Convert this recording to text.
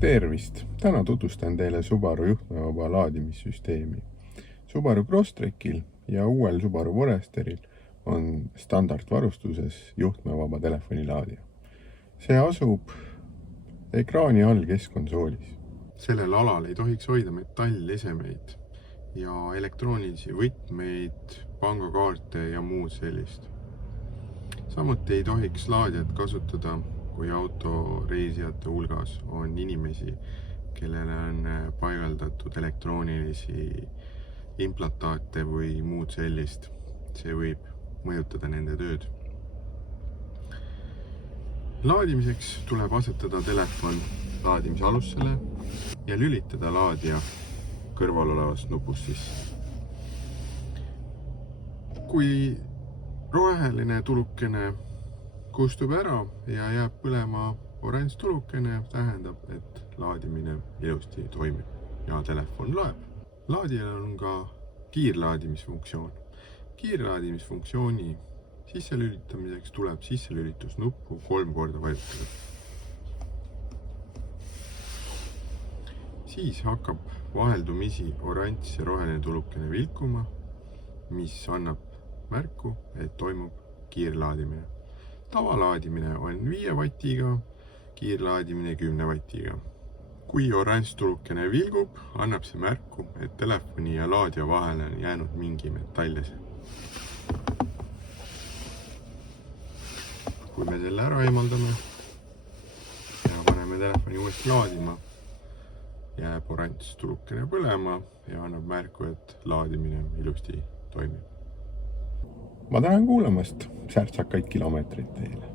Tervist! Täna tutvustan teile Subaru juhtmevaba laadimissüsteemi. Subaru Crosstrekil ja uuel Subaru Foresteril on standardvarustuses juhtmevaba telefonilaadija. See asub ekraani all keskkonsoolis. Sellel alal ei tohiks hoida metallesemeid ja elektroonilisi võtmeid, pangakaarte ja muud sellist. Samuti ei tohiks laadijat kasutada, kui autoreisijate hulgas on inimesi, kellele on paigaldatud elektroonilisi implantaate või muud sellist. See võib mõjutada nende tööd. Laadimiseks tuleb asetada telefon laadimise alussele ja lülitada laadija kõrval olevast nupust sisse. Kui roheline tulukene kustub ära ja jääb põlema oranž tulukene, tähendab, et laadimine ilusti toimib ja telefon loeb. Laadijal on ka kiirlaadimisfunktsioon. Kiirlaadimisfunktsiooni sisselülitamiseks tuleb sisselülitusnuppu 3 korda vajutada. Siis hakkab vaheldumisi oranž ja roheline tulukene vilkuma, mis annab märku, et toimub kiirlaadimine. Tavalaadimine on 5 vatiga, kiirlaadimine 10 vatiga. Kui oranž tulukene vilgub, annab see märku, et telefoni ja laadija vahele on jäänud mingi metallese. Kui me selle ära eemaldame ja paneme telefoni uuesti laadima, jääb oranž tulukene põlema ja annab märku, et laadimine ilusti toimib. Ma tänan kuulamast, särtsakaid kilomeetreid teile.